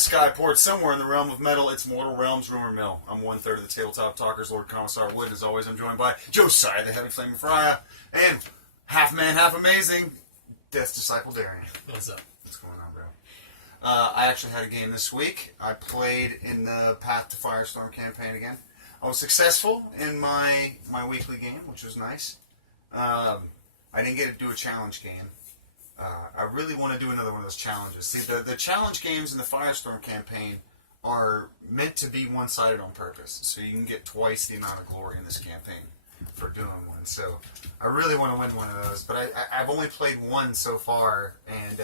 skyport somewhere in the realm of metal. It's Mortal Realms Rumor Mill. I'm one-third of the Tabletop Talkers, Lord Commissar Wood. As always, I'm joined by Josiah, the Heavy Flame Friar, and half man, half amazing, Death Disciple Darian. What's up? What's going on, bro? I actually had a game this week. I played in the Path to Firestorm campaign again. I was successful in my weekly game, which was nice. I didn't get to do a challenge game. I really want to do another one of those challenges. See, the challenge games in the Firestorm campaign are meant to be one-sided on purpose, so you can get twice the amount of glory in this campaign for doing one. So I really want to win one of those, but I've only played one so far, and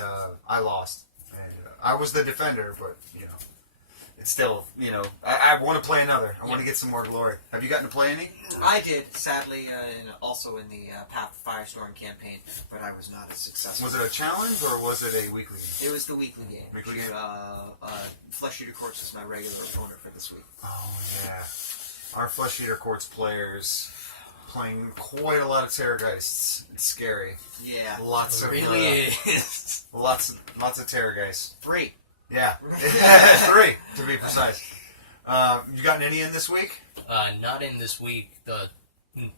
I lost. And, I was the defender, but, you know, it's still, you know, I want to play another. I want to get some more glory. Have you gotten to play any? I did, sadly, also in the Path to Firestorm campaign, but I was not as successful. Was it a challenge, or was it a weekly game? It was the weekly game. Weekly game? Flesh Eater Courts is my regular opponent for this week. Oh, yeah. Our Flesh Eater Courts players playing quite a lot of Terrorgeists. It's scary. Yeah. Lots of... Really is. Lots of Terrorgeists. 3. Yeah. 3, to be precise. You gotten any in this week? Not in this week. The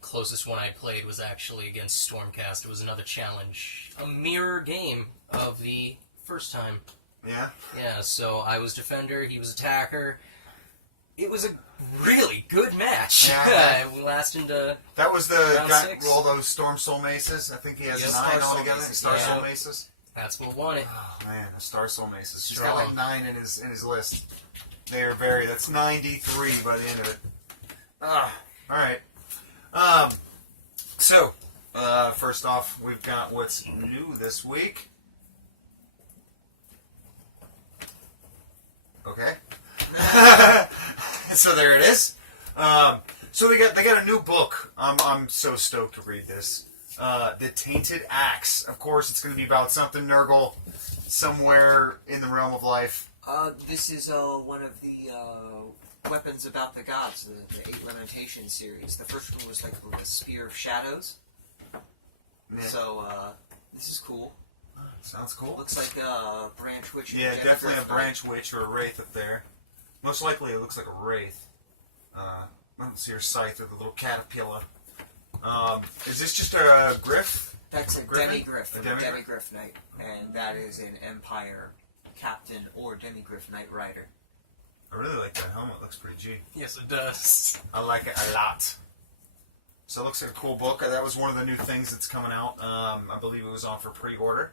closest one I played was actually against Stormcast. It was another challenge. A mirror game of the first time. Yeah? Yeah, so I was defender, he was attacker. It was a really good match. Yeah. We lasted into That was the round guy 6. with all those Storm Soul Maces. I think he has Yep. 9 Star Soul altogether. Maces. Star Soul Yeah. Maces. That's what won it. Oh, man, the Star Soul Maces. He's got Strong. like 9 in his list. They are very... That's 93 by the end of it. Alright. So, first off, we've got what's new this week. Okay. So there it is. So they got a new book. I'm so stoked to read this. The Tainted Axe. Of course, it's going to be about something Nurgle somewhere in the realm of life. This is one of the weapons about the gods, the 8 Lamentation series. The first one was like the Spear of Shadows. Yeah. So, this is cool. Sounds cool. Looks like a branch witch. Yeah, definitely a branch witch or a wraith up there. Most likely it looks like a wraith. I don't see her scythe with a little caterpillar. Is this just a griff? That's a Griffin? demigriff, A a demigriff? demigriff knight, and that is an Empire captain or demigriff knight rider. I really like that helmet. It looks pretty G. Yes, it does. I like it a lot. So it looks like a cool book. That was one of the new things that's coming out. I believe it was on for pre-order.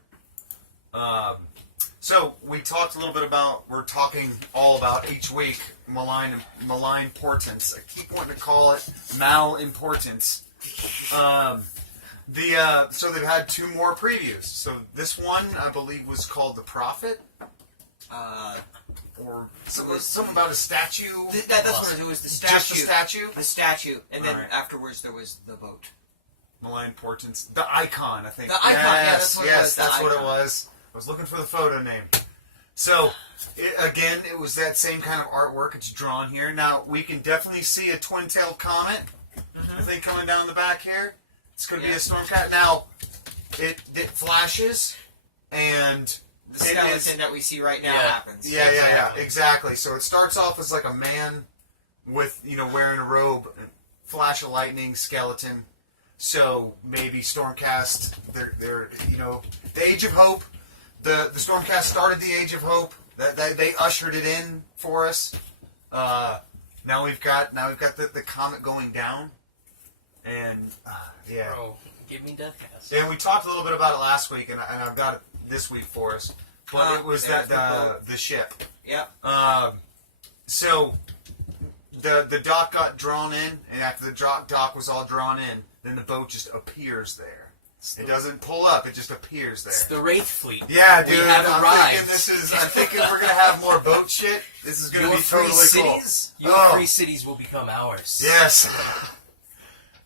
So we talked a little bit about, we're talking all about each week, Malimportance. I keep wanting to call it Malimportance. So they've had 2 more previews. So this one, I believe, was called The Prophet. Or something about a statue. That's what it was. The statue. Just the statue? The statue, and then Alright. afterwards there was the boat. Malimportance. The icon, I think. The icon, yeah, that's what it was, the that's what it icon. was. I was looking for the photo name. So, it was that same kind of artwork. It's drawn here. Now, we can definitely see a twin-tailed comet, I think, coming down the back here. It's going to be a Stormcat. Now, it flashes, and... The skeleton that we see right now happens. Yeah, exactly. So it starts off as like a man with, wearing a robe, flash of lightning, skeleton. So maybe Stormcast, they're the Age of Hope. The Stormcast started the Age of Hope. They ushered it in for us. Now we've got the comet going down, and yeah. Bro, give me Deathcast. And we talked a little bit about it last week, and I've got it this week for us. But it was the ship. Yep. So the dock got drawn in, and after the dock was all drawn in, then the boat just appears there. It doesn't pull up; it just appears there. It's the Wraith Fleet. Yeah, dude. We have arrived. I'm thinking if we're gonna have more boat shit, this is gonna Your be free totally cities, cool. Your free cities will become ours. Yes.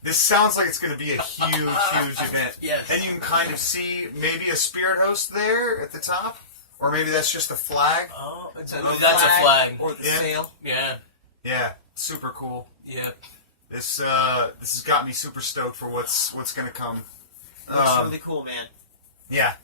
This sounds like it's going to be a huge, huge event. Yes. And you can kind of see maybe a spirit host there at the top. Or maybe that's just a flag. Oh, That's a flag. Or the Yeah. sail. Yeah. Yeah, super cool. Yep. This has got me super stoked for what's going to come. Looks really cool, man. Yeah.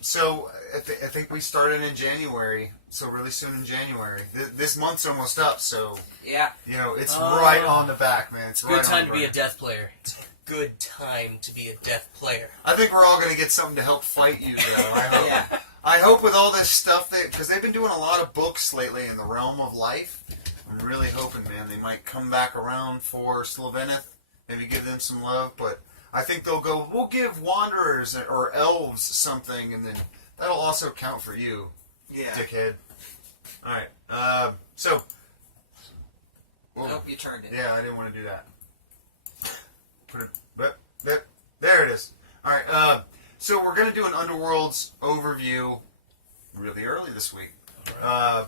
So I think we started in January So really soon in January. This month's almost up, so Yeah. it's right on the back, man. It's right Good time on to the be a brain. death player. It's a good time to be a death player. I think we're all going to get something to help fight you, though. I hope. Yeah. I hope with all this stuff, because they've been doing a lot of books lately in the realm of life. I'm really hoping, man, they might come back around for Sylvaneth, maybe give them some love, but I think they'll go, we'll give Wanderers or Elves something, and then that'll also count for you, Yeah. dickhead. Alright, so... I hope you turned it. Yeah, I didn't want to do that. Put it... There it is. Alright, so we're going to do an Underworld's overview really early this week.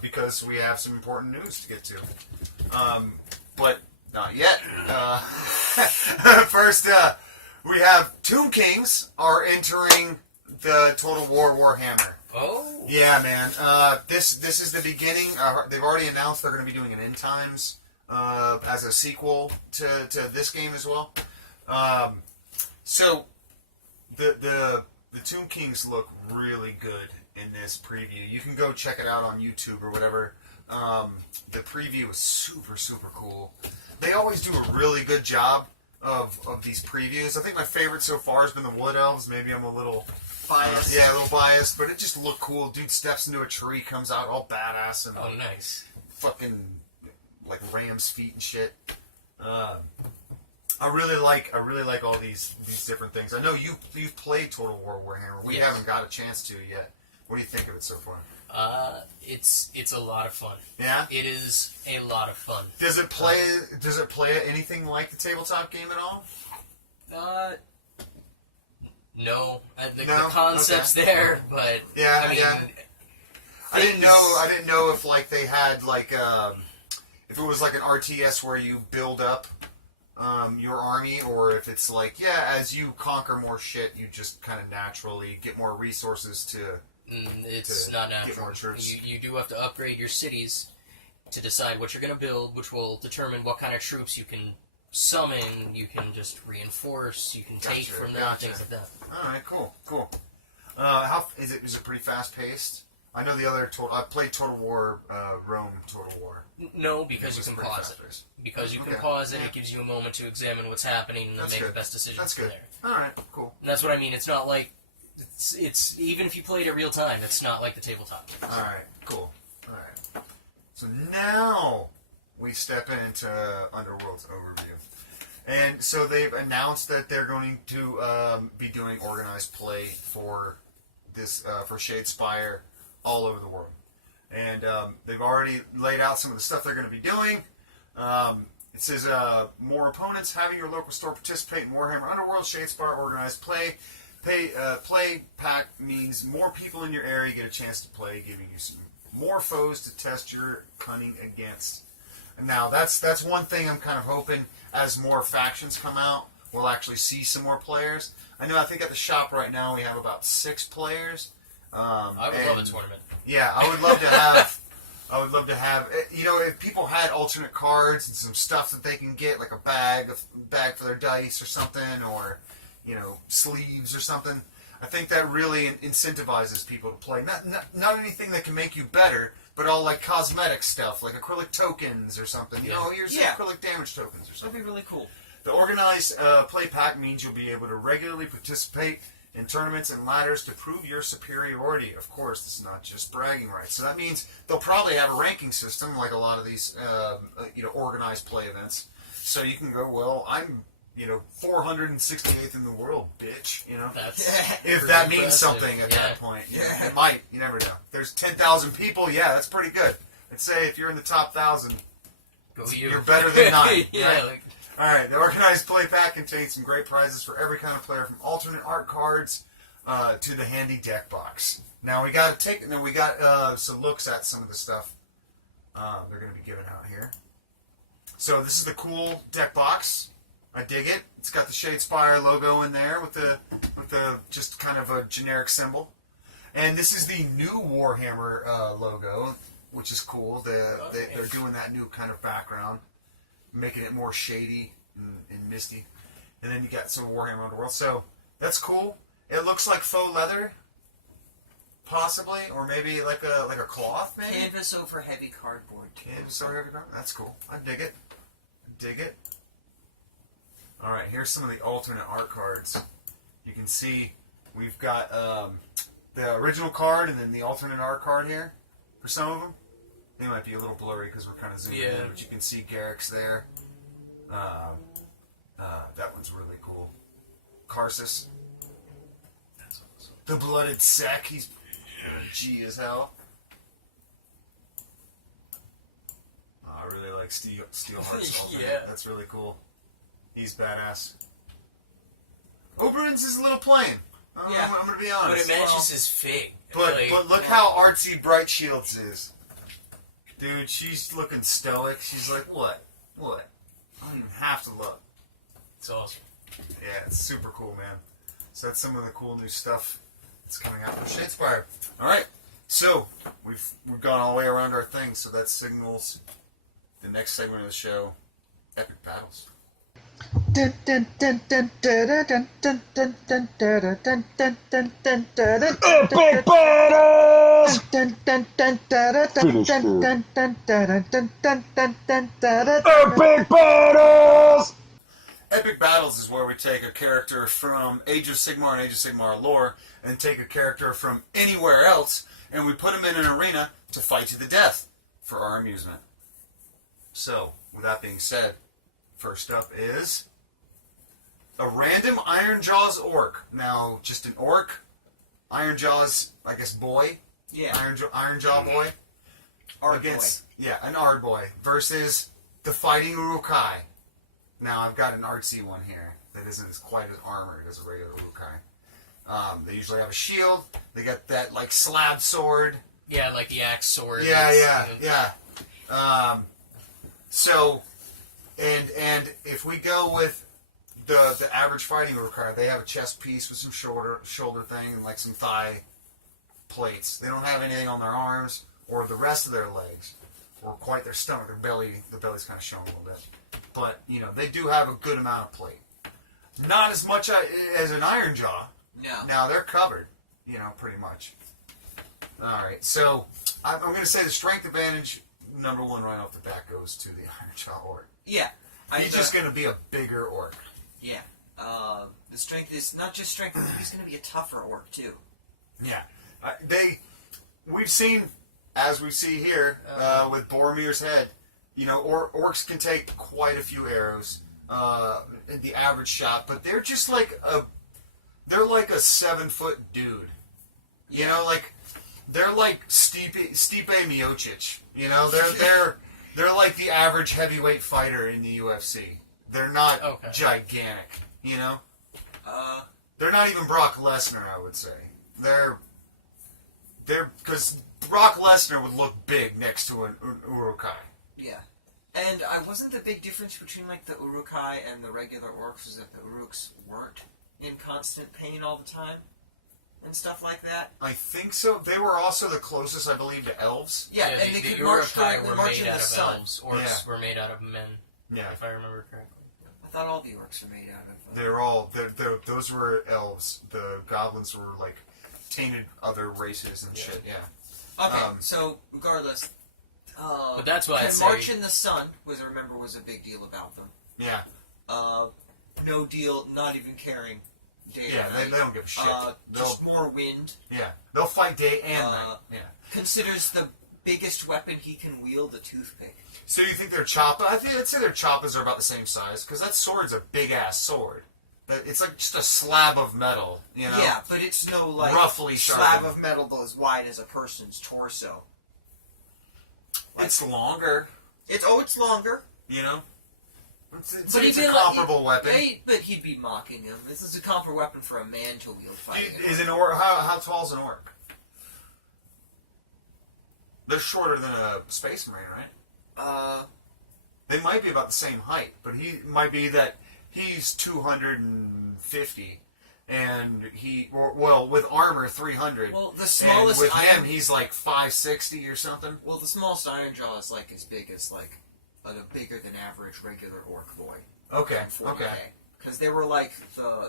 Because we have some important news to get to. But not yet. First, we have Tomb Kings are entering the Total War Warhammer. Oh. Yeah, man. This is the beginning. They've already announced they're going to be doing an End Times as a sequel to this game as well. So the Tomb Kings look really good in this preview. You can go check it out on YouTube or whatever. The preview is super, super cool. They always do a really good job of these previews. I think my favorite so far has been the Wood Elves. Maybe I'm a little Biased. yeah, a little biased, but it just looked cool. Dude steps into a tree, comes out all badass, and Oh, nice. fucking like ram's feet and shit. I really like all these different things. I know you've played Total War Warhammer. We Yes. haven't got a chance to yet. What do you think of it so far? It's a lot of fun. Yeah. It is a lot of fun. Does it play anything like the tabletop game at all? No. The No? concept's Okay. there, but Yeah, I mean, yeah. I didn't know if like they had like if it was like an RTS where you build up your army, or if it's like as you conquer more shit, you just kind of naturally get more resources to. It's to not get natural. more troops. You do have to upgrade your cities to decide what you're going to build, which will determine what kind of troops you can summon, you can just reinforce, you can take Gotcha, from them, gotcha. things like that. All right, cool. How is it? Is it pretty fast paced? I know the other I played Total War, Rome Total War. No, because It you was can pretty pause it. fast-paced. Because you can Okay, pause it, yeah. it gives you a moment to examine what's happening and then That's make good. the best decisions That's from good. there. All right, cool. And that's what I mean. It's not like it's even if you play it at real time, it's not like the tabletop games. All right, cool. All right. So now we step into Underworld's overview. And so they've announced that they're going to be doing organized play for this for Shadespire all over the world. And they've already laid out some of the stuff they're going to be doing. It says more opponents having your local store participate in Warhammer Underworld Shadespire organized play. Play pack means more people in your area get a chance to play, giving you some more foes to test your cunning against. Now that's one thing I'm kind of hoping as more factions come out, we'll actually see some more players. I think at the shop right now we have about 6 players. I would love a tournament. Yeah, I would love to have. If people had alternate cards and some stuff that they can get, like a bag for their dice or something, or sleeves or something. I think that really incentivizes people to play. Not anything that can make you better, but all like cosmetic stuff, like acrylic tokens or something. Here's some acrylic damage tokens or something. That'd be really cool. The organized play pack means you'll be able to regularly participate in tournaments and ladders to prove your superiority. Of course, this is not just bragging rights. So that means they'll probably have a ranking system like a lot of these organized play events. So you can go, well, I'm 468th in the world, bitch. That's If pretty that means impressive. something at Yeah. that point. Yeah. It might. You never know. There's 10,000 people. Yeah, that's pretty good. Let's say if you're in the top 1,000, Go you. you're better than 9. Yeah, right? like, All right, the organized play pack contains some great prizes for every kind of player, from alternate art cards to the handy deck box. Now we got some looks at some of the stuff they're going to be giving out here. So this is the cool deck box. I dig it. It's got the Shadespire logo in there with the just kind of a generic symbol, and this is the new Warhammer logo, which is cool. They're doing that new kind of background, making it more shady and misty. And then you got some Warhammer Underworld. So that's cool. It looks like faux leather. possibly, or maybe like a cloth, maybe. Canvas over heavy cardboard. Canvas over heavy cardboard. That's cool. I dig it. Dig it. All right, here's some of the alternate art cards. You can see we've got the original card and then the alternate art card here for some of them. They might be a little blurry because we're kind of zooming in, but you can see Garrick's there. That one's really cool. Karsus. That's awesome. The Blooded Sack. He's G as hell. I really like Steelheart's alternate. Yeah. That's really cool. He's badass. Oberyn's is a little plain. I'm going to be honest. But it matches his fig. But look how artsy Bright Shields is. Dude, she's looking stoic. She's like, what? What? I don't even have to look. It's awesome. Yeah, it's super cool, man. So that's some of the cool new stuff that's coming out from Shadespire. All right, so we've gone all the way around our thing, so that signals the next segment of the show, Epic Battles. Epic Battles! Epic Battles! Epic Battles is where we take a character from Age of Sigmar and Age of Sigmar lore and take a character from anywhere else and we put him in an arena to fight to the death for our amusement. So, with that being said, first up is a random Ironjaw's orc. Now, just an orc, Ironjaw's, I guess, boy. Yeah. Ironjaw boy. Ard boy. Yeah, an Ard boy versus the fighting Urukai. Now, I've got an artsy one here that isn't as quite as armored as a regular Urukai. They usually have a shield. They got that, like, slab sword. Yeah, like the axe sword. Yeah. So, and if we go with the average fighting Urukai, they have a chest piece with some shoulder thing and, like, some thigh plates. They don't have anything on their arms or the rest of their legs or quite their stomach. The belly's kind of showing a little bit. But, you know, they do have a good amount of plate. Not as much as an Ironjaw. No. Now, they're covered, you know, pretty much. Alright, so I'm going to say the strength advantage, number one right off the bat, goes to the Ironjaw orc. Yeah. He's just going to be a bigger orc. Yeah. The strength is not just strength, he's going to be a tougher orc, too. Yeah. We've seen, as we see here, with Boromir's head, you know, orcs can take quite a few arrows, the average shot, but they're just like a 7-foot dude. You know, like, they're like Stipe Miocic. You know, they're like the average heavyweight fighter in the UFC. They're not gigantic, you know? They're not even Brock Lesnar, I would say. They're because Brock Lesnar would look big next to an Urukai. Yeah. And wasn't the big difference between, like, the Urukai and the regular orcs was that the Uruks weren't in constant pain all the time? And stuff like that? I think so. They were also the closest, I believe, to elves. Yeah, and they could march directly, were march made in the out of sun. elves. Orcs were made out of men. Yeah. If I remember correctly. I thought all the orcs were made out of... They're all... those were elves. The goblins were, like, tainted other races and shit, yeah. Okay, so, regardless... but that's why I say... March in the sun, was a big deal about them. Yeah. No deal, not even caring day Yeah, or night. they don't give a shit. Just more wind. Yeah. They'll fight day and night. Yeah. Considers the biggest weapon he can wield a toothpick. So you think their choppa? I'd say their choppas are about the same size, because that sword's a big-ass sword. But it's like just a slab of metal, you know? Yeah, but it's no, like, roughly slab sharpened. of metal as wide as a person's torso. Like, it's longer. It's longer. You know? It's But a comparable weapon. But he'd be mocking him. This is a comparable weapon for a man to wield fighting. Is an orc... How tall is an orc? They're shorter than a space marine, right? They might be about the same height, but he might be that he's 250, and with armor 300. Well, the smallest... And with him, he's like 560 or something. Well, the smallest Ironjaw is like as big as like a bigger than average regular orc boy. Okay, from 40K. okay. Because they were like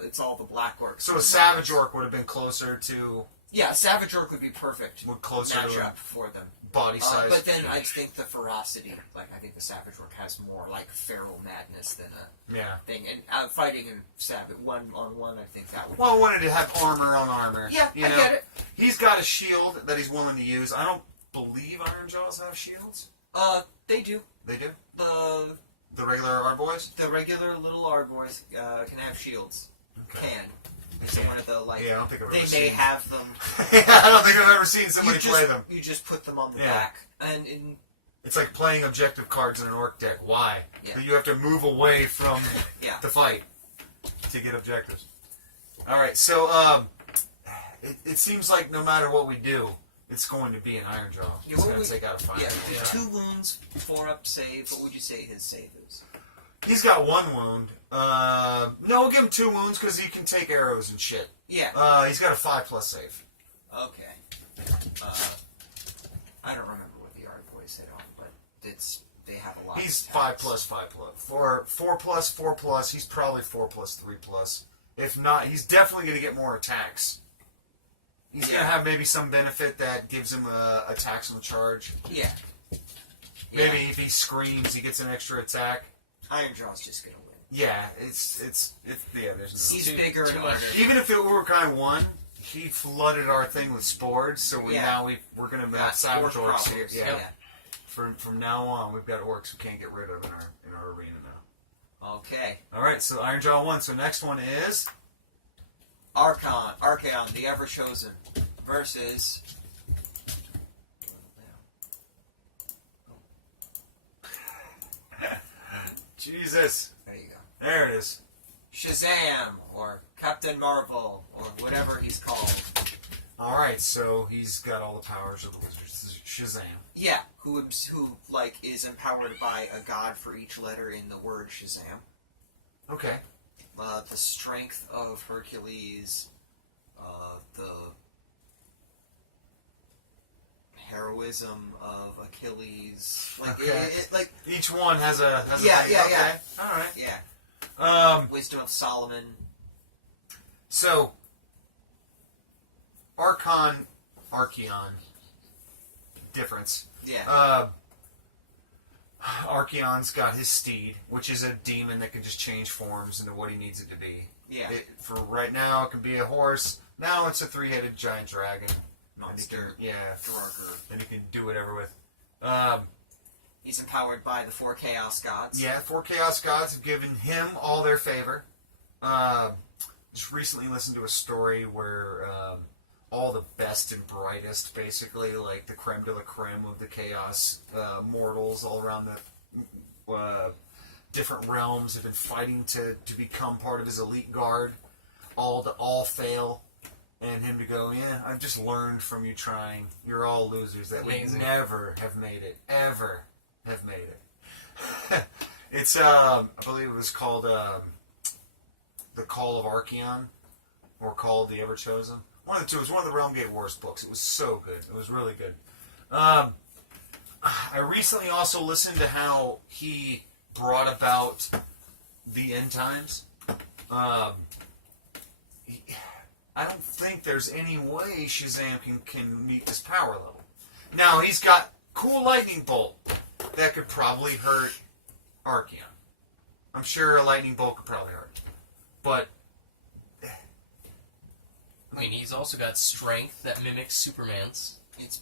it's all the black orcs. So a savage orc would have been closer to Yeah, Savage Orc would be perfect We're closer to matchup for them. body size. But then I think the ferocity, like I think the Savage Orc has more like feral madness than a yeah. thing. And fighting in Savage 1-on-1, I think that would. Well, I wanted to have armor on armor. Yeah, you I know? get it. He's got a shield that he's willing to use. I don't believe Ironjaws have shields. They do. They do. The regular R boys. the regular little Arboys can have shields. Okay. Can. It's one of the like. Yeah, I don't think I've ever They seen may have them. I don't think I've ever seen somebody play them. You just put them on the Yeah. back, and in It's like playing objective cards in an orc deck. Why? Yeah. You have to move away from yeah. the fight to get objectives. All right, so it seems like no matter what we do, it's going to be an Ironjaw. Yeah, It's what going we- to take out a fight. Yeah, 2 wounds, 4-up save. What would you say his save is? He's got 1 wound. No, we'll give him 2 wounds because he can take arrows and shit. Yeah. He's got a 5+ save. Okay. I don't remember what the Arboys hit on, but they have a lot. He's of 5+, attacks. 5+. 4+, 4+. He's probably 4+, 3+. If not, he's definitely going to get more attacks. He's going to have maybe some benefit that gives him attacks on the charge. Yeah. Maybe if he screams, he gets an extra attack. Ironjaw's just gonna win. Yeah, it's yeah. There's no. He's Too- bigger too and much. harder. Even if it were kind of one, he flooded our thing with spores. So Yeah. we're gonna Yeah, have savage orc orcs here. problems. Yeah. Yeah. From now on, we've got orcs we can't get rid of in our arena now. Okay. All right, so Ironjaw won. So next one is Archaon, the Ever Chosen, versus. Jesus. There you go. There it is. Shazam, or Captain Marvel, or whatever he's called. All right, so he's got all the powers of the wizard. Shazam. Yeah, who like is empowered by a god for each letter in the word Shazam. Okay. The strength of Hercules, the heroism of Achilles. Like Okay. like Each one has a Yeah, thing. yeah, Okay. yeah. All right. yeah, wisdom of Solomon. So Archeon difference. Yeah, Archeon's got his steed, which is a demon that can just change forms into what he needs it to be. yeah, For right now, it can be a horse. Now it's a 3-headed giant dragon. monster, Yeah. Draugr. And he can do whatever with. He's empowered by the 4 Chaos Gods. Yeah, 4 Chaos Gods have given him all their favor. Just recently listened to a story where all the best and brightest, basically, like the creme de la creme of the Chaos mortals all around the different realms have been fighting to become part of his elite guard, all fail. And him to go, yeah, I've just learned from you trying. You're all losers that we Amazing. never have made it. Ever have made it. It's, I believe it was called The Call of Archeon, or called The Ever Chosen. One of the two. It was one of the Realm Gate Wars books. It was so good. It was really good. I recently also listened to how he brought about the end times. I don't think there's any way Shazam can meet this power level. Now, he's got cool lightning bolt that could probably hurt Archeon. I'm sure a lightning bolt could probably hurt. But I mean, he's also got strength that mimics Superman's. It's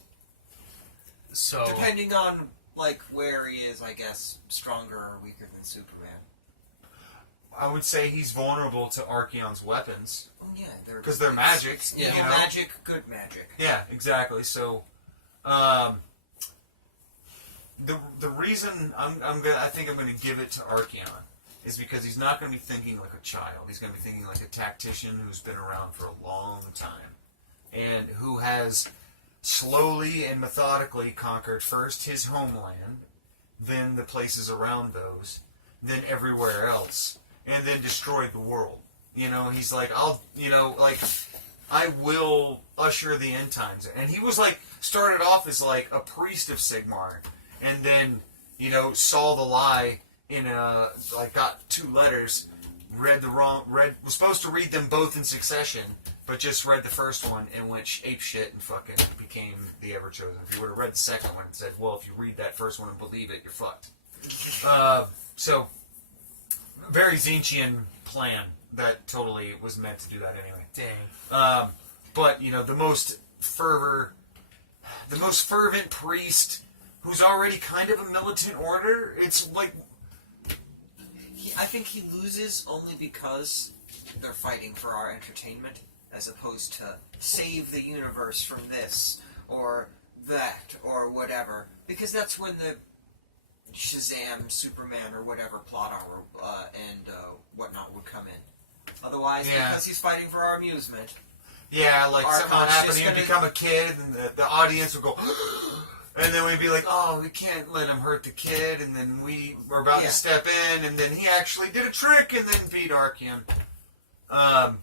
So depending on like where he is, I guess, stronger or weaker than Superman. I would say he's vulnerable to Archeon's weapons. Oh yeah, Because they're magic. Yeah. Evil you know? magic, good magic. Yeah, exactly. So, the reason I think I'm gonna give it to Archeon is because he's not gonna be thinking like a child. He's gonna be thinking like a tactician who's been around for a long time, and who has slowly and methodically conquered first his homeland, then the places around those, then everywhere else, and then destroyed the world. You know, he's like, I will usher the end times. And he was like, started off as like a priest of Sigmar, and then, saw the lie in got 2 letters, was supposed to read them both in succession, but just read the first one and went apeshit and fucking became the Ever-Chosen. If you would have read the second one and said, well, if you read that first one and believe it, you're fucked. So, very Zinchian plan that totally was meant to do that anyway. Dang. But, the most fervent priest who's already kind of a militant order, it's like... I think he loses only because they're fighting for our entertainment, as opposed to save the universe from this, or that, or whatever. Because that's when the Shazam, Superman, or whatever plot armor and whatnot would come in. Otherwise, because he's fighting for our amusement. Yeah, like Our something would happen, he'd conscious become a kid, and the audience would go... And then we'd be like, oh, we can't let him hurt the kid, and then we were about to step in, and then he actually did a trick, and then beat Archeon. But,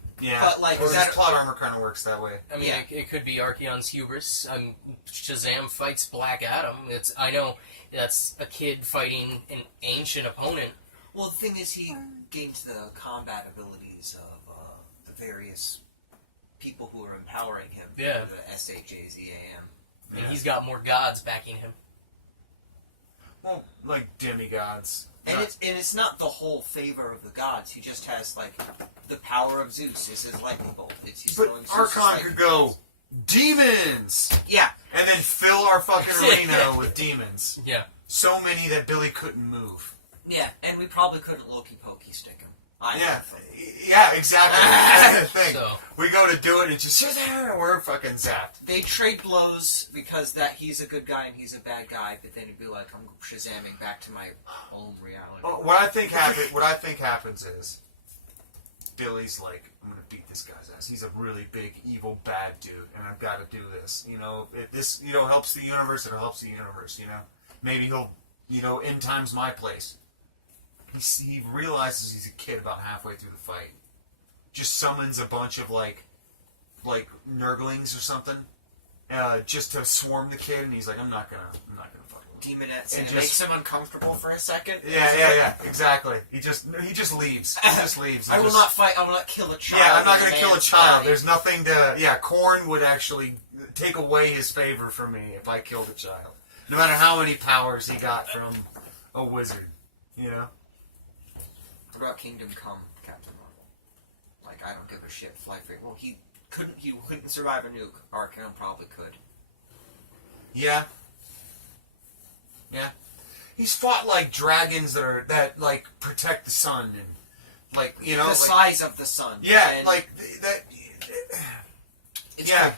like, or that- his plot armor kind of works that way. I mean, it could be Archeon's hubris. Shazam fights Black Adam. I know that's a kid fighting an ancient opponent. Well, the thing is, he gains the combat abilities of the various people who are empowering him. Yeah. The SHAZAM. And he's got more gods backing him. Well, like demigods. And it's not the whole favor of the gods. He just has, like, the power of Zeus is his lightning bolt. He's But throwing Zeus's Archon lightning could go, demons! Yeah. And then fill our fucking arena with demons. Yeah. So many that Billy couldn't move. Yeah, and we probably couldn't Loki-Pokey stick him. Yeah, exactly. That's the thing. So- We go to do it and just sit there and we're fucking zapped. They trade blows because he's a good guy and he's a bad guy, but then he'd be like, I'm Shazamming back to my own reality. Well, what I think happens is Billy's like, I'm gonna beat this guy's ass. He's a really big, evil, bad dude, and I've got to do this. If this helps the universe, it helps the universe. Maybe he'll end times my place. He realizes he's a kid about halfway through the fight. Just summons a bunch of like nurglings or something, just to swarm the kid, and he's like, I'm not gonna fuck with him. Demonettes, and And it makes him uncomfortable for a second. Yeah, exactly. He just leaves. He just leaves. I will not fight. I will not kill a child. Yeah, I'm not in going to kill a man's child. body. There's nothing to... Yeah, Korn would actually take away his favor from me if I killed a child. No matter how many powers he got from a wizard, What about Kingdom Come, Captain Marvel? Like, I don't give a shit. Fly free. Well, he couldn't survive a nuke. Archeon probably could. Yeah. He's fought, like, dragons that protect the sun and, The size of the sun. Yeah, and like, that... it's Yeah.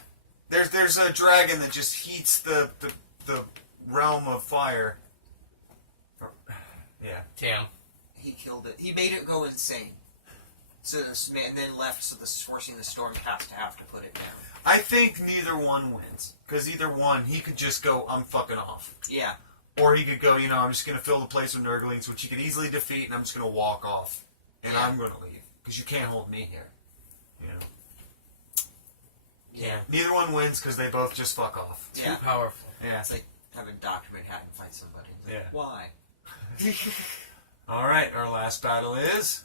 There's a dragon that just heats the realm of fire. Yeah. Damn. He killed it. He made it go insane. And then left, forcing the Stormcast to have to put it down. I think neither one wins. Because either one, he could just go, I'm fucking off. Yeah. Or he could go, I'm just going to fill the place with Nurglings, which he could easily defeat, and I'm just going to walk off. And I'm going to leave. Because you can't hold me here. Yeah. Neither one wins because they both just fuck off. Too powerful. Yeah. It's like having Dr. Manhattan fight somebody. It's like, Yeah. Why? Alright, our last battle is...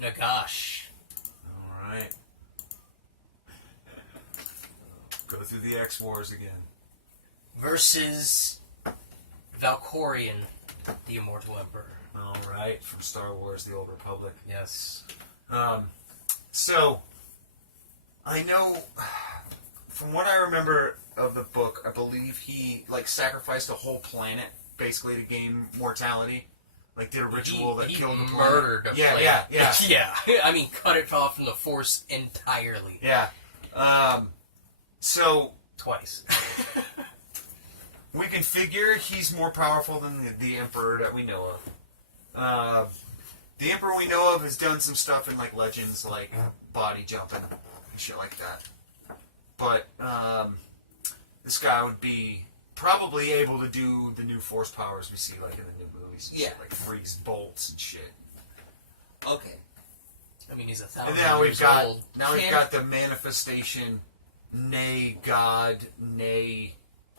Nagash. Alright. Go through the X-Wars again. Versus Valkorion, the Immortal Emperor. Alright, from Star Wars, The Old Republic. Yes. So, I know, from what I remember of the book, I believe he, sacrificed a whole planet, basically, to gain mortality. Did a ritual that killed the planet. Murdered a planet. Yeah. Yeah. I mean, cut it off from the Force entirely. Yeah. So... Twice. We can figure he's more powerful than the Emperor that we know of. The Emperor we know of has done some stuff in, Legends, body jumping and shit like that. But, this guy would be probably able to do the new Force powers we see, in the new movies. Yeah. Shit, freeze bolts and shit. Okay. I mean, he's 1,000 And now years old. we've got the manifestation, nay God, nay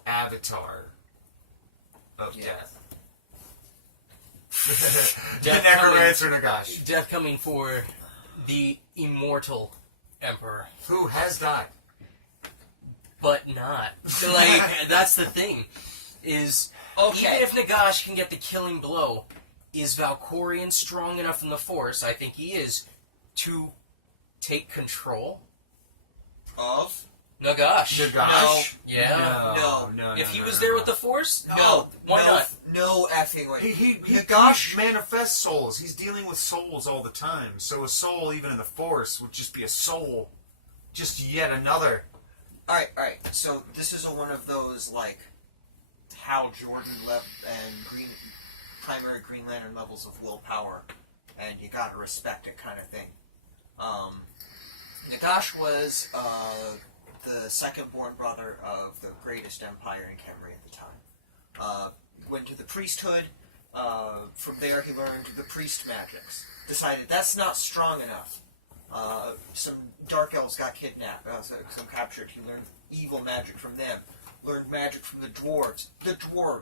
Avatar of death. The Death Necromancer Nagash. Death coming for the immortal Emperor. Who has died? But not. Like, that's the thing. Is, even if Nagash can get the killing blow, is Valkorion strong enough in the Force, I think he is, to take control Of? Nagash? Nagash? Yeah. No. If he was there with the Force? No. Why not? No effing way. He Nagash manifests souls. He's dealing with souls all the time. So a soul, even in the Force, would just be a soul. Just yet another. Alright. So this is one of those, like, Hal Jordan and primary Green Lantern levels of willpower, and you gotta respect it kind of thing. Nagash was the second-born brother of the greatest empire in Khemri at the time. Went to the priesthood. From there, he learned the priest magics. Decided that's not strong enough. Some dark elves got kidnapped. Some captured. He learned evil magic from them. Learned magic from the dwarves.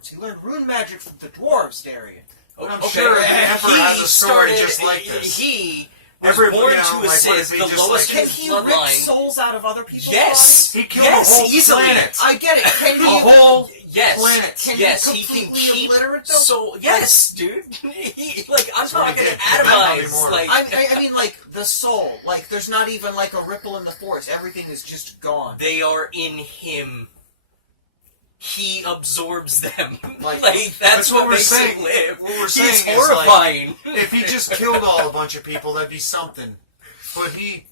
He learned rune magic from the dwarves, Darian. I'm sure the Emperor has a story just like this. He was born to assist the lowest Can in he the rip bloodline. souls out of other people's Yes! He killed Yes, the whole easily. planet. bodies? I get it. Can The he... whole Yes. planet. Can Yes, he he can completely keep obliterate them? soul. Yes, dude. Like, I'm That's what he talking did. It might not be atomize. more. Like, I mean, like, the soul. Like, there's not even, like, a ripple in the force. Everything is just gone. they are in him. He absorbs them. Like, that's that's what what we're makes saying. him live. What we're He's saying is, like, horrifying. If he just killed all a bunch of people, that'd be something. But he,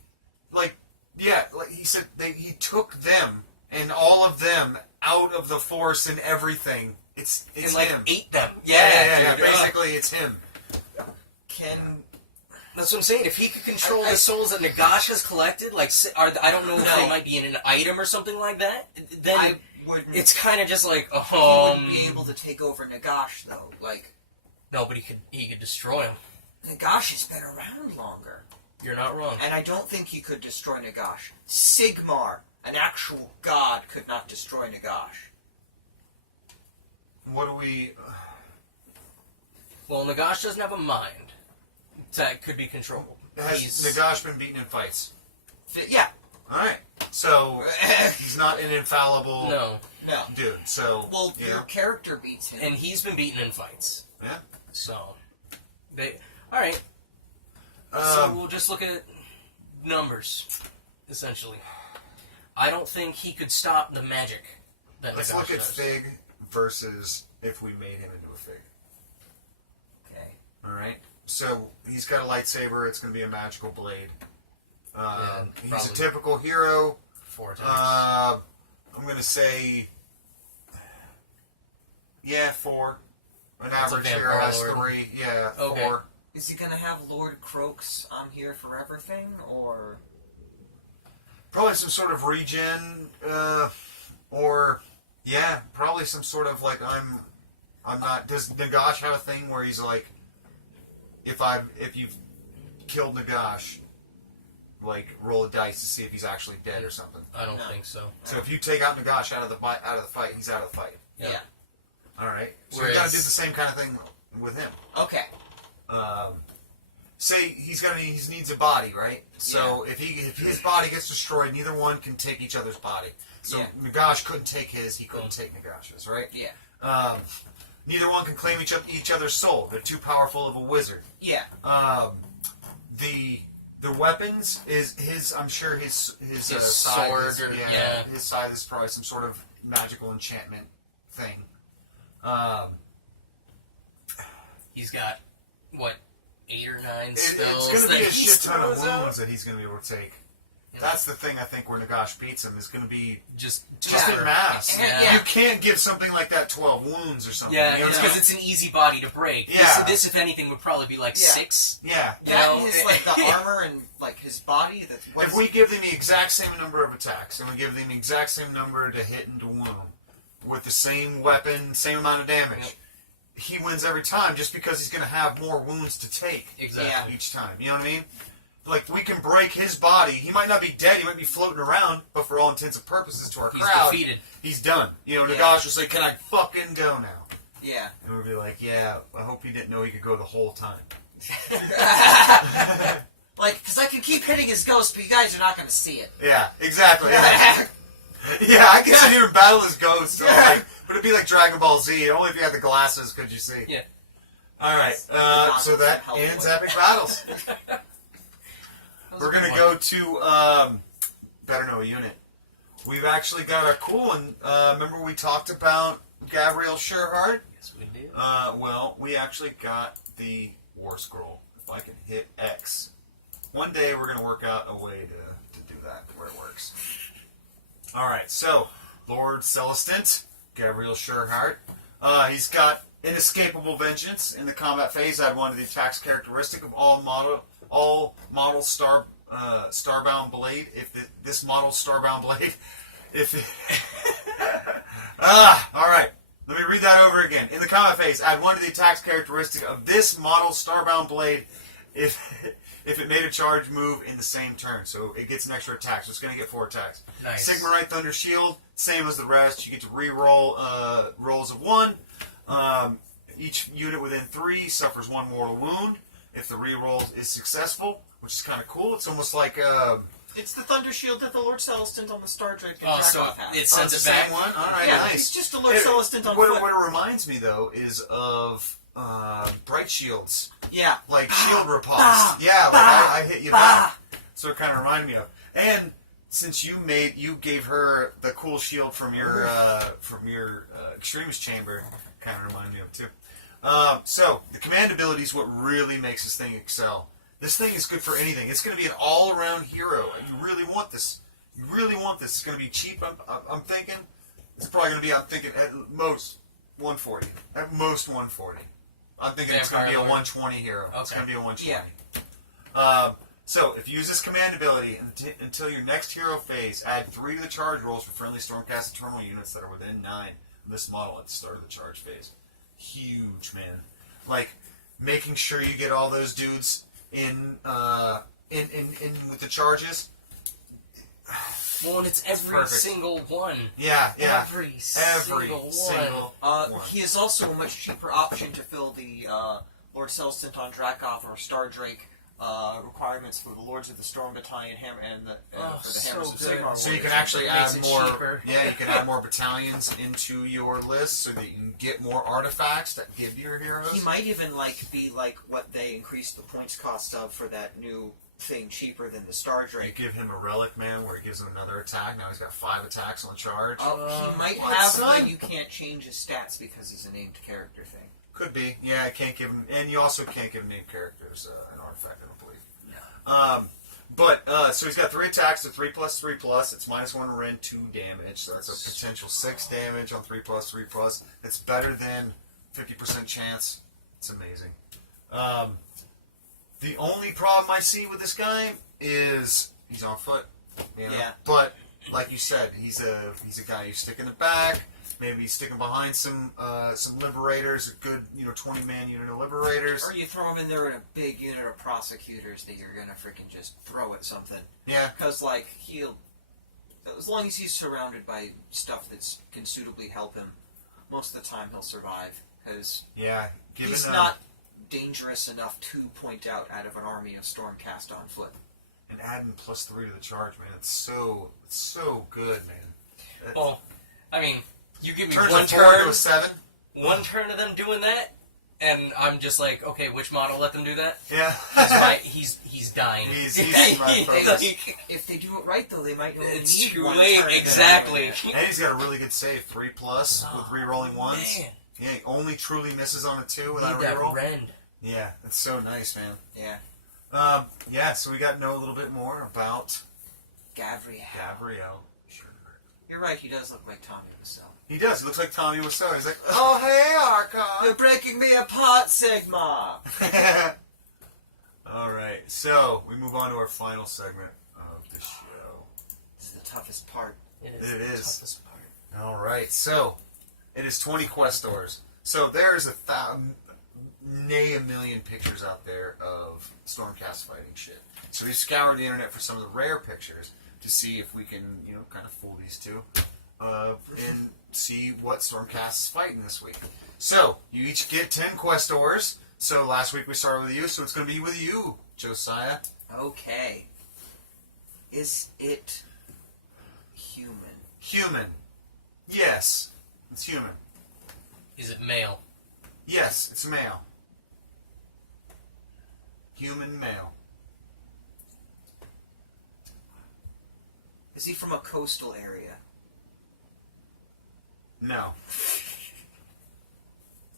like he said, he took them and all of them out of the Force and everything. It's and like him. ate them. Yeah. Dude. Basically, it's him. That's what I'm saying. If he could control the souls that Nagash has collected, like, I don't know if they might be in an item or something like that, then I wouldn't... it's kind of just like, He wouldn't be able to take over Nagash, though. Like, no, but he could destroy him. Nagash has been around longer. You're not wrong. And I don't think he could destroy Nagash. Sigmar, an actual god, could not destroy Nagash. What do we... Well, Nagash doesn't have a mind that could be controllable. Has Nagash been beaten in fights? Yeah. Alright. So, he's not an infallible No. dude. So, Well, you your know. character beats him. And he's been beaten in fights. Yeah. So, alright. So we'll just look at numbers, essentially. I don't think he could stop the magic that Let's Nagash look at does. Fig versus if we made him into a Fig. Okay. Alright? So, he's got a lightsaber. It's going to be a magical blade. He's a probably typical hero. 4 attacks. I'm going to say... Yeah, 4. An That's a average hero vampire has lord. 3. Yeah, Okay. 4. Is he gonna have Lord Croaks on here for everything, or... Probably some sort of regen, or... Yeah, probably some sort of, like, I'm not... Does Nagash have a thing where he's like... If you've killed Nagash, like, roll a dice to see if he's actually dead or something. I don't No. think so. So if you take out Nagash out of the fight, he's out of the fight. Yeah. Alright. So Whereas- we gotta do the same kind of thing with him. Okay. Say he needs a body, right? So if his body gets destroyed, neither one can take each other's body. So Nagash couldn't take his, he couldn't take Nagash's, right? Yeah. Neither one can claim each other's soul. They're too powerful of a wizard. Yeah. The weapons is his. I'm sure his scythe sword is, or- yeah, yeah. his scythe is probably some sort of magical enchantment thing. He's got, what, 8 or 9 It's spells going to be that a he shit ton of throws out. wounds that he's going to be able to take. Yeah. That's the thing I think where Nagash beats him is going to be Just in mass. Yeah. You can't give something like that 12 wounds or something. Yeah, you know it's what I because mean? it's an easy body to break. Yeah. This, if anything, would probably be like Yeah. 6. Yeah. You That know? and his, like, the armor and, like, his body, that's... If we give them the exact same number of attacks, and we give them the exact same number to hit and to wound, with the same weapon, same amount of damage, Yep. he wins every time just because he's going to have more wounds to take Exactly. each time. You know what I mean? Like, we can break his body. He might not be dead. He might be floating around, but for all intents and purposes to our He's crowd, defeated. he's done. You know, Yeah. Nagash will say, "Can I fucking go now?" Yeah. And we'll be like, "Yeah, I hope he didn't know he could go the whole time." Like, because I can keep hitting his ghost, but you guys are not going to see it. Yeah, exactly. Yeah, I can sit here and battle his ghost. So like, but it'd be like Dragon Ball Z. Only if you had the glasses could you see. Yeah. All right. So that ends Epic Battles. We're going to go to Better Know a Unit. We've actually got a cool one. Remember we talked about Gabriel Sureheart? Yes, we did. Well, we actually got the War Scroll. If I can hit X. One day we're going to work out a way to do that where it works. Alright, so Lord Celestant, Gabriel Sureheart. He's got inescapable vengeance. In the combat phase, add one to the attack's characteristic of all model starbound blade. If this model starbound blade, alright. Let me read that over again. In the combat phase, add one to the attack's characteristic of this model starbound blade if it made a charge move in the same turn. So it gets an extra attack. So it's going to get 4 attacks. Nice. Sigmarite Thunder Shield, same as the rest. You get to re-roll rolls of 1. Each unit within 3 suffers 1 mortal wound if the re-roll is successful, which is kind of cool. It's almost like... It's the Thunder Shield that the Lord Celestant on the Star Drake and Oh, so Dracoth has. it sends it's it the back. same one? Alright, Yeah, nice. it's just the Lord Celestant on what foot. it reminds me, though, is of Bright Shields. Yeah. Like shield riposte. Yeah, like I hit you back. So it kind of reminded me of. And since you gave her the cool shield from your extremes chamber, kind of reminded me of too. So the command ability is what really makes this thing excel. This thing is good for anything. It's going to be an all-around hero. You really want this. You really want this. It's going to be cheap. I'm thinking it's probably going to be. I'm thinking at most 140. At most 140. I'm thinking it's going to be a 120 hero. Okay. It's going to be a 120. Yeah. So, if you use this command ability until your next hero phase, add 3 to the charge rolls for friendly Stormcast terminal units that are within 9 of this model at the start of the charge phase. Huge, man. Like, making sure you get all those dudes in with the charges. Well, and it's every single one. Yeah. Every single one. He is also a much cheaper option to fill the Lord Celestant on Dracoth or Star Drake requirements for the Lords of the Storm Battalion Hammer and for the Hammers of Sigmar. So you can Warriors. actually add more. Cheaper. Yeah, you can add more battalions into your list so that you can get more artifacts that give your heroes. He might even be like what they increased the points cost of for that new thing cheaper than the Star You Drake. give him a relic, man, where it gives him another attack. Now he's got 5 attacks on charge. He might what, have, son? but you can't change his stats because he's a named character thing. Could be. Yeah, I can't give him, and you also can't give named characters an artifact, I don't believe. No. So he's got 3 attacks, so 3+3+. It's -1 rend 2 damage, so that's a potential 6 damage on 3+3+. It's better than 50% chance. It's amazing. The only problem I see with this guy is he's on foot. You know? Yeah. But like you said, he's a guy you stick in the back. Maybe he's sticking behind some liberators, a good 20-man unit of liberators. Or you throw him in there in a big unit of prosecutors that you're gonna freaking just throw at something. Yeah. Because he'll, as long as he's surrounded by stuff that can suitably help him, most of the time he'll survive. Because he's not dangerous enough to point out of an army of Stormcast on foot. And adding +3 to the charge, man, it's so good, man. Well, I mean, you give me turns one a 4 into turn, a 7. one turn of them doing that, and I'm just like, okay, which model let them do that? Yeah. He's dying. He's my focus. If they do it right, though, they might only It's need too one late, turn. exactly. And he's got a really good save, 3+ with re-rolling 1s. Man. Yeah, he only truly misses on a 2 Need without a that reroll. rend. Yeah, that's so nice, man. Yeah. So we got to know a little bit more about Gabriel. Sureheart. You're right, he does look like Tommy Wiseau. He does. He looks like Tommy Wiseau. He's like, oh, hey, Archon. You're breaking me apart, Sigmar! All right, so we move on to our final segment of the show. This is the toughest part. It It is. The is. toughest part. All right, so it is 20 questors. So there's a million pictures out there of Stormcast fighting shit. So we scoured the internet for some of the rare pictures to see if we can, kind of fool these two and see what Stormcast is fighting this week. So you each get 10 questors. So last week we started with you, so it's going to be with you, Josiah. Okay. Is it human? Human. Yes. It's human. Is it male? Yes, it's male. Human male. Is he from a coastal area? No.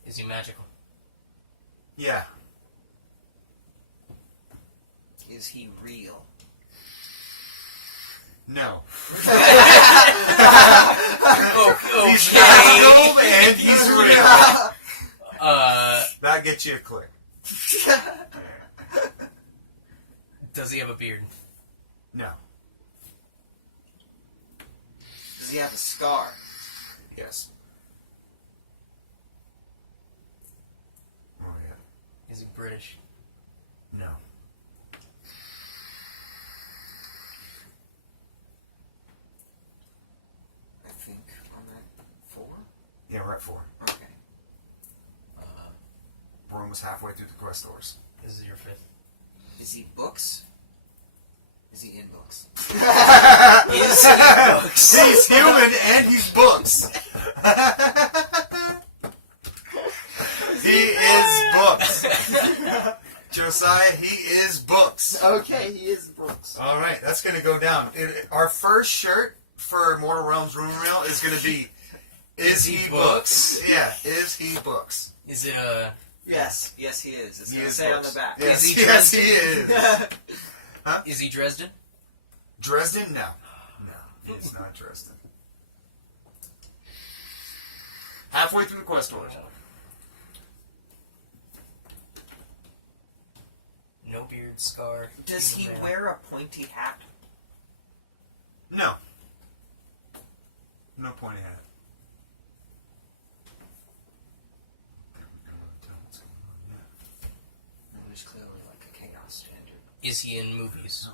Is he magical? Yeah. Is he real? No. Okay. He's magical and he's real. That gets you a click. Does he have a beard? No. Does he have a scar? Yes. Oh yeah. Is he British? No. I think I'm at 4? Yeah, we're at 4. Okay. We're almost halfway through the quest doors. This is your 5th. Is he books? Is he in books? Is he books? He's human and he's books. He is books. Josiah, he is books. Okay, he is books. All right, that's going to go down. Our first shirt for Mortal Realms Rumor Mill is going to be, is he books? Yeah, is he books? Is it a... Yes, yes he is. It's He going to is say on books. the back. Yes, Is he yes, he Dresden? is. Is he Dresden? Dresden? No. No, he's not Dresden. Halfway through the quest doors. No beard, scar. Does he human male. wear a pointy hat? No. No pointy hat. He's clearly like a chaos standard. Is he in movies?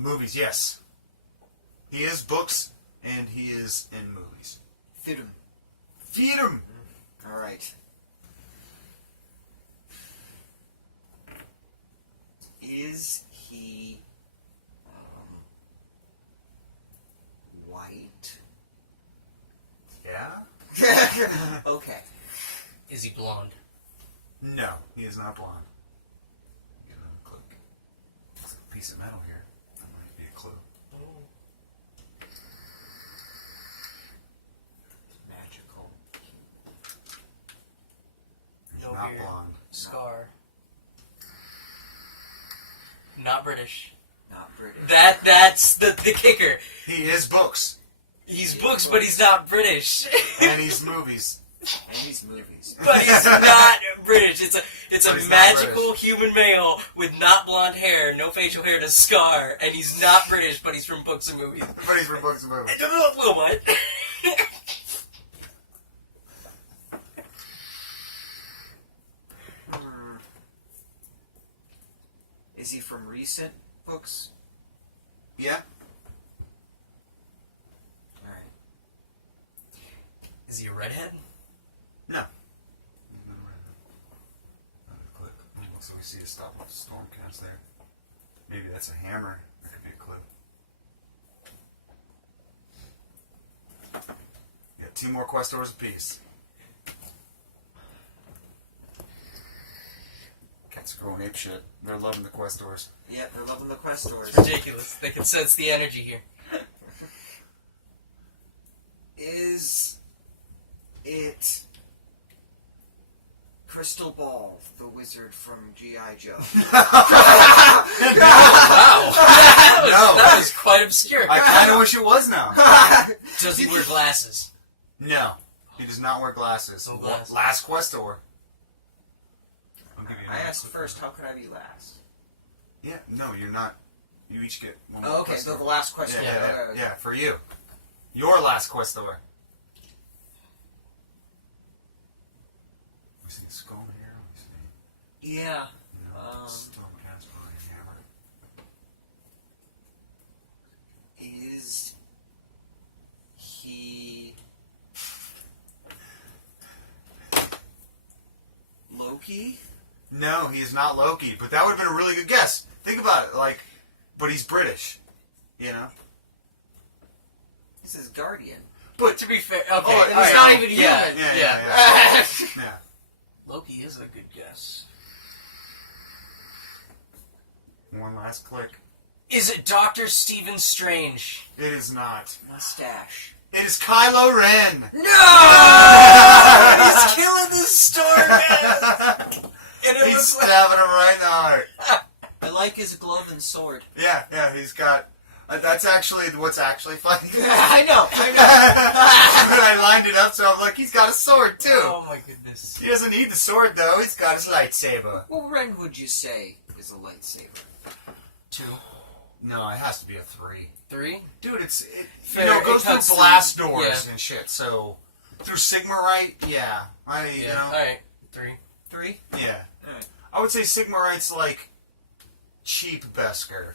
Movies, yes. He is books, and he is in movies. Fit him. Feed him! Alright. Is he white? Yeah? Okay. Is he blonde? No, he is not blonde. Give him a click. There's a piece of metal here. That might be a clue. Magical. He's No not beard. blonde. Scar. Not British. Not British. That's the kicker. He is books, He's books, but he's not British. and he's movies. And he's movies. But he's not British. It's But a he's not magical human male with not blonde hair, no facial hair, and a scar, and he's not British, but he's from books and movies. But he's from books and movies. Little what? Is he from recent books? Yeah? Alright. Is he a redhead? No. Click. So we see a stop with the storm cast there. Maybe that's a hammer. That could be a clue. Got 2 more quest doors apiece. Cats are going apeshit. They're loving the quest doors. Yeah, they're loving the quest doors. It's ridiculous. They can sense the energy here. Is it Crystal Ball, the wizard from G.I. Joe? Wow. That was quite obscure. I kind of wish it was now. Does he wear glasses? No. He does not wear glasses. No glasses. Last quest door. I'll give you I another asked clue. first, how could I be last? Yeah, no, you're not. You each get one Oh, more okay, quest the door. last question. Yeah, for you. Your last quest door. We see a skull here. We see, Yeah. storm cast by a hammer. Is he Loki? No, he is not Loki, but that would have been a really good guess. Think about it, like, but he's British, you know? This is Guardian. But to be fair, okay, Oh, And all he's right, not even yeah, human. Yeah. Yeah. Loki is a good guess. One last click. Is it Dr. Stephen Strange? It is not. Mustache. It is Kylo Ren! No! He's killing the storm, guys! And it He's was like, stabbing him right in the heart. I like his glove and sword. Yeah, he's got... that's actually what's actually funny. I know. I lined it up, so I'm like, he's got a sword, too. oh my goodness. He doesn't need the sword, though. He's got his lightsaber. What Ren would you say is a lightsaber? 2, No, it has to be a 3. 3. Dude, it Fair, you know, it goes it cuts through blast through- doors yeah. and shit, so... Through Sigmarite, yeah. You know... Alright, 3. 3? Yeah. Alright. I would say Sigmarite's, like, cheap Beskar.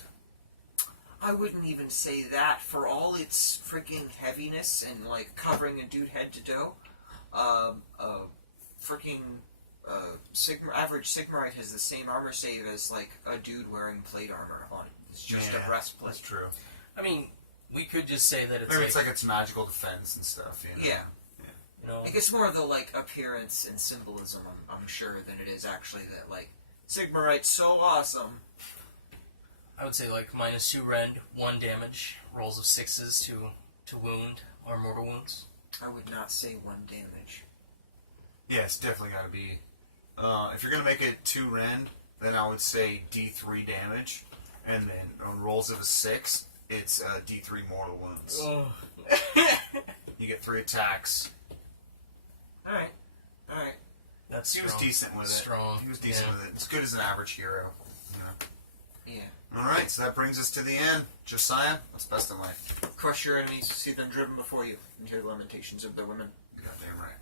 I wouldn't even say that. For all its freaking heaviness and, like, covering a dude head to toe, average Sigmarite has the same armor save as, like, a dude wearing plate armor on. It's just a breastplate. That's true. I mean, we could just say that it's Maybe like, it's like its magical defense and stuff, you know? Yeah. you know, I guess more of the, like, appearance and symbolism, I'm sure, than it is actually that, like, Sigmarite's so awesome. I would say like -2 rend, 1 damage, rolls of 6s to wound or mortal wounds. I would not say 1 damage. Yeah, it's definitely got to be... if you're going to make it 2 rend, then I would say D3 damage. And then on rolls of a 6, it's D3 mortal wounds. Oh. You get 3 attacks. Alright. That's He was strong. decent with it. Strong. He was decent Yeah. with it. It's good as an average hero. You know? Yeah. Alright, so that brings us to the end. Josiah, what's best in life? Crush your enemies, see them driven before you, and hear the lamentations of their women. Goddamn right.